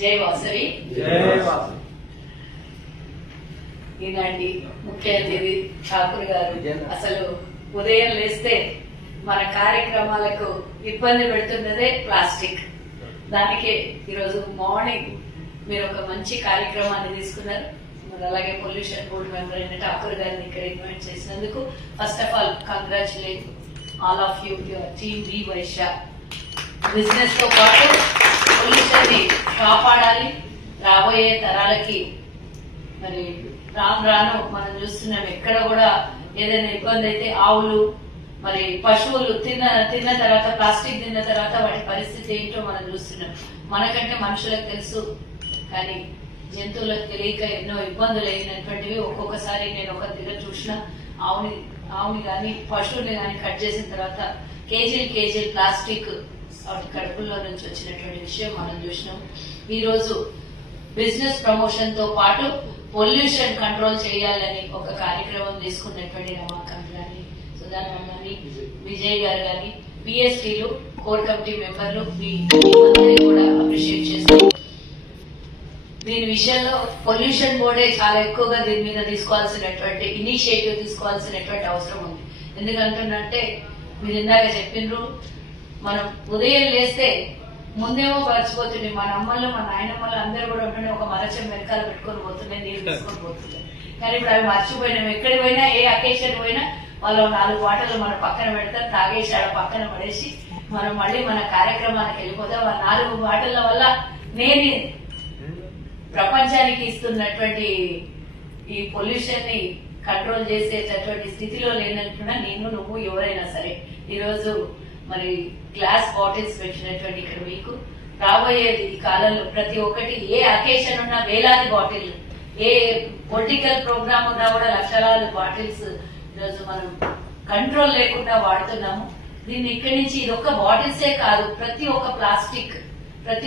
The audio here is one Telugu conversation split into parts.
జై వాసవి. ఈనాటి ముఖ్య అతిథి ఠాకూర్ గారు అసలు ఉదయం లేస్తే మన కార్యక్రమాలకు ఇబ్బంది పెడుతున్నదే ప్లాస్టిక్. దానికే ఈరోజు మార్నింగ్ మీరు ఒక మంచి కార్యక్రమాన్ని తీసుకున్నారు. అలాగే పొల్యూషన్ బోర్డు మెంబర్ అయిన ఠాకూర్ గారిని ఇక్కడ ఇన్వైట్ చేసినందుకు first of all congratulate all of you, your team V Vaishya. Business తో పాటు పొల్యూషన్ ని కాపాడాలి. రాబోయే తరాలకి మరి రాను మనం చూస్తున్నాం ఎక్కడ కూడా ఏదైనా ఇబ్బంది అయితే ఆవులు మరి పశువులు తిన్న తర్వాత ప్లాస్టిక్ తిన్న తర్వాత వాటి పరిస్థితి ఏంటో మనం చూస్తున్నాం. మనకంటే మనుషులకు తెలుసు, కానీ జంతువులకు తెలియక ఎన్నో ఇబ్బందులు అయినటువంటివి. ఒక్కొక్కసారి నేను ఒక దగ్గర చూసిన ఆవుని కానీ పశువుని కానీ కట్ చేసిన తర్వాత కేజీలు ప్లాస్టిక్ వాటి కడుపుల్లో నుంచి వచ్చినటువంటి విషయం మనం చూసినాం. ఈ రోజు బిజినెస్ ప్రమోషన్ తో పాటు పొల్యూషన్ కంట్రోల్ చేయాలని ఒక కార్యక్రమం తీసుకున్నటువంటి రమాకాంత్ గాని, సుధారాణి గాని, విజయ్ గారు గాని, పిఎస్టీలు కోర్ కమిటీ మెంబర్లు కూడా అప్రిషియేట్ చేస్తారు. దీని విషయంలో పొల్యూషన్ బోర్డే చాలా ఎక్కువగా దీని మీద తీసుకోవాల్సినటువంటి ఇనిషియేటివ్ తీసుకోవాల్సినటువంటి అవసరం ఉంది. ఎందుకంటే మీరు ఇందాక చెప్పిండ్రు, మనం ఉదయం లేస్తే ముందేమో మర్చిపోతుండే. మన అమ్మలు మన నాయనమ్మలు అందరూ కూడా ఉంటుండే ఒక మరచం వెనకాల పెట్టుకొని పోతుండే, నీళ్ళు తీసుకొని పోతుండే. కానీ ఇప్పుడు అవి మర్చిపోయినాం. ఎక్కడికి పోయినా ఏ అకేషన్ పోయినా వాళ్ళు 4 బాటలు మన పక్కన పెడతారు, తాగేసి ఆడ పక్కన పడేసి మనం మళ్ళీ మన కార్యక్రమానికి వెళ్ళిపోతాం. ఆ 4 బాటల వల్ల నేను ప్రపంచానికి ఇస్తున్నటువంటి ఈ పొల్యూషన్ ని కంట్రోల్ చేసేటటువంటి స్థితిలో లేనట్టున్నా నేను నువ్వు ఎవరైనా సరే ఈరోజు మరి గ్లాస్ బాటిల్స్ పెట్టినటువంటి ఇక్కడ మీకు రాబోయేది ఈ కాలంలో ప్రతి ఒక్కటి ఏ అకేషన్ ఉన్నా వేలాది బాటిల్, ఏ పొలిటికల్ ప్రోగ్రామ్ ఉన్నా కూడా లక్షలాది బాటిల్స్ ఈరోజు మనం కంట్రోల్ లేకుండా వాడుతున్నాము. దీన్ని ఇక్కడి నుంచి ఇది ఒక్క బాటిల్సే కాదు, ప్రతి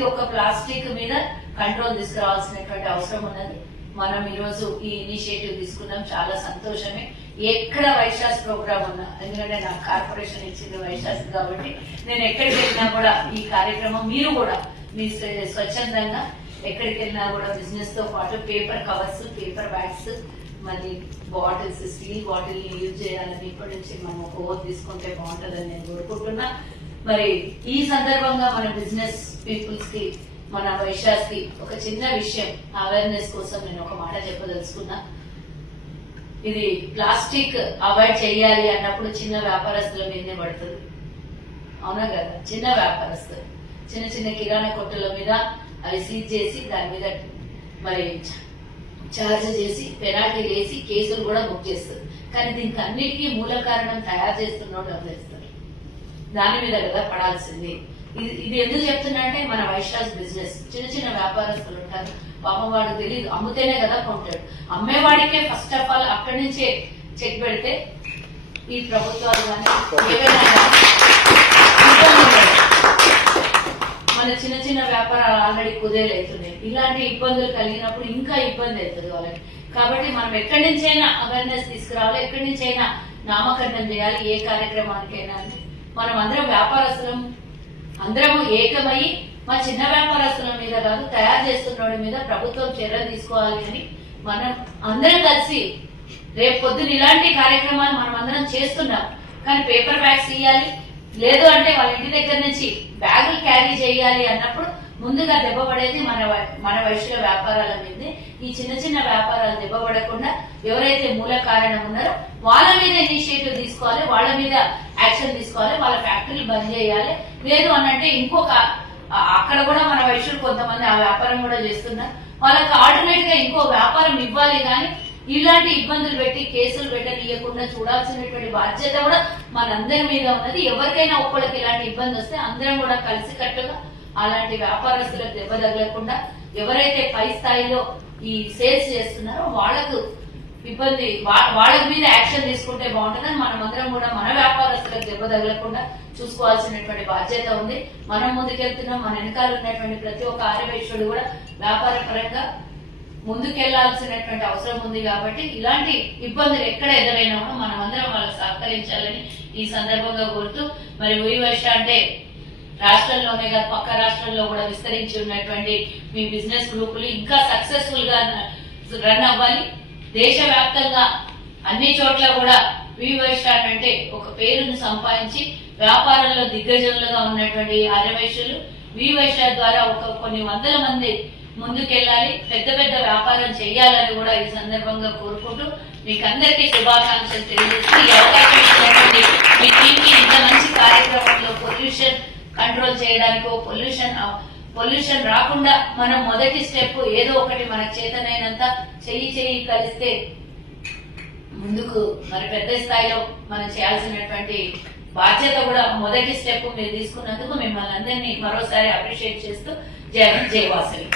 ఒక్క ప్లాస్టిక్ మీద కంట్రోల్ తీసుకురావాల్సినటువంటి అవసరం ఉన్నది. మనం ఈరోజు ఈ ఇనిషియేటివ్ తీసుకున్నాం, చాలా సంతోషమే. ఎక్కడ వైశాస్ ప్రోగ్రామ్ ఉన్నా, ఎందుకంటే నాకు కార్పొరేషన్ ఇచ్చింది వైశాస్ కాబట్టి నేను ఎక్కడికి వెళ్ళినా కూడా ఈ కార్యక్రమం మీరు కూడా మీ స్వచ్ఛందంగా ఎక్కడికి వెళ్ళినా కూడా బిజినెస్ తో పాటు పేపర్ కవర్స్, పేపర్ బ్యాగ్స్, మరి బాటిల్స్, స్టీల్ బాటిల్ ని యూజ్ చేయాలని ఇప్పటి నుంచి మనం ఒక ఓత్ తీసుకుంటే బాగుంటుందని నేను కోరుకుంటున్నా. మరి ఈ సందర్భంగా మన బిజినెస్ పీపుల్స్ కి, మన వైశాస్ కి ఒక చిన్న విషయం అవేర్నెస్ కోసం నేను ఒక మాట చెప్పదలుచుకున్నా. ఇది ప్లాస్టిక్ అవాయిడ్ చేయాలి అన్నప్పుడు చిన్న వ్యాపారస్తుల మీదనే పడుతుంది, అవునా కదా? చిన్న వ్యాపారస్తులు చిన్న కిరాణా కొట్టుల మీద అవి సీజ్ చేసి దాని మీద మరి ఛార్జ్ చేసి పెనాల్టీలు వేసి కేసులు కూడా బుక్ చేస్తారు. కానీ దీనికి అన్నిటికీ మూల కారణం తయారు చేస్తున్నోడు వదిలేస్తారు, దాని మీద కదా పడాల్సింది. ఇది ఎందుకు చెప్తున్నా అంటే మన వైశాస్ బిజినెస్ చిన్న వ్యాపారస్తులు ఉంటారు, పాపం వాడు తెలియదు, అమ్ముతేనే కదా కొంటాడు. అమ్మేవాడికే ఫస్ట్ ఆఫ్ ఆల్ అక్కడి నుంచే చెక్ పెడితే ఈ ప్రభుత్వాలు కానీ ఏవైనా మన చిన్న వ్యాపారాలు ఆల్రెడీ కుదేలవుతున్నాయి. ఇలాంటి ఇబ్బందులు కలిగినప్పుడు ఇంకా ఇబ్బంది అవుతుంది వాళ్ళకి. కాబట్టి మనం ఎక్కడి నుంచైనా అవేర్నెస్ తీసుకురావాలి, ఎక్కడి నుంచైనా నామకరణం చేయాలి. ఏ కార్యక్రమానికైనా మనం అందరం వ్యాపారస్తులం అందరం ఏకమై మా చిన్న వ్యాపారస్తుల మీద కాదు, తయారు చేస్తున్న మీద ప్రభుత్వం చర్యలు తీసుకోవాలి అని మనం అందరం కలిసి రేపు పొద్దున ఇలాంటి కార్యక్రమాలు మనం అందరం చేస్తున్నాం. కానీ పేపర్ బ్యాగ్స్ ఇవ్వాలి, లేదు అంటే వాళ్ళ ఇంటి దగ్గర నుంచి బ్యాగులు క్యారీ చేయాలి అన్నప్పుడు ముందుగా దెబ్బపడేది మన వైశ్యుల వ్యాపారాల మీదే. ఈ చిన్న వ్యాపారాలు దెబ్బపడకుండా ఎవరైతే మూల కారణం ఉన్నారో వాళ్ళ మీద ఇనిషియేటివ్ తీసుకోవాలి, వాళ్ళ మీద యాక్షన్ తీసుకోవాలి, వాళ్ళ ఫ్యాక్టరీలు బంద్ చేయాలి. లేదు అనంటే ఇంకొక అక్కడ కూడా మన వైశ్యులు కొంతమంది ఆ వ్యాపారం కూడా చేస్తున్నారు, వాళ్ళకి ఆల్టర్నేట్ గా ఇంకో వ్యాపారం ఇవ్వాలి. కానీ ఇలాంటి ఇబ్బందులు పెట్టి కేసులు పెట్టనీయకుండా చూడాల్సినటువంటి బాధ్యత కూడా మనందరి మీద ఉన్నది. ఎవరికైనా ఒక్కళ్ళకి ఇలాంటి ఇబ్బంది వస్తే అందరం కూడా కలిసికట్టుగా అలాంటి వ్యాపారస్తులకు దెబ్బ తగలకుండా ఎవరైతే పై స్థాయిలో ఈ సేల్స్ చేస్తున్నారో వాళ్లకు ఇబ్బంది, వాళ్ళ మీద యాక్షన్ తీసుకుంటే బాగుంటుందని మనం అందరం కూడా మన వ్యాపారస్తులకు దెబ్బ తగలకుండా చూసుకోవాల్సినటువంటి బాధ్యత ఉంది. మనం ముందుకెళ్తున్నాం, మన వెనకాల ఉన్నటువంటి ప్రతి ఒక్క ఆర్యవైశ్యుడు కూడా వ్యాపార పరంగా ముందుకెళ్లాల్సినటువంటి అవసరం ఉంది. కాబట్టి ఇలాంటి ఇబ్బందులు ఎక్కడ ఎదురైనా కూడా మనం అందరం వాళ్ళకి సహకరించాలని ఈ సందర్భంగా కోరుతూ, మరి వి వైశ్య అంటే రాష్ట్రంలోనే కాదు పక్క రాష్ట్రంలో కూడా విస్తరించి ఉన్నటువంటి మీ బిజినెస్ గ్రూపులు ఇంకా సక్సెస్ఫుల్ గా రన్ అవ్వాలి. దేశవ్యాప్తంగా అన్ని చోట్ల కూడా వివైస్టార్ట్ అంటే ఒక పేరును సంపాదించి వ్యాపారంలో దిగ్గజంలుగా ఉన్నటువంటి ఆర్యవైశ్యులు వివైస్టార్ ద్వారా కొన్ని వందల మంది ముందుకెళ్లాలి, పెద్ద పెద్ద వ్యాపారం చేయాలని కూడా ఈ సందర్భంగా కోరుకుంటూ మీకు అందరికీ శుభాకాంక్షలు తెలియజేస్తూ ఈ అవకాశం ఇచ్చినటువంటి మీ టీంకి ఇంత మంచి కార్యక్రమంలో పొల్యూషన్ కంట్రోల్ చేయడానికో పొల్యూషన్ రాకుండా మనం మొదటి స్టెప్ ఏదో ఒకటి మన చేతనైనంత చెయ్యి కలిస్తే ముందుకు మరి పెద్ద స్థాయిలో మనం చేయాల్సినటువంటి బాధ్యత కూడా మొదటి స్టెప్ మీరు తీసుకున్నందుకు మిమ్మల్ని అందరినీ మరోసారి అప్రిషియేట్ చేస్తూ జై హింద్, జై వాసవి.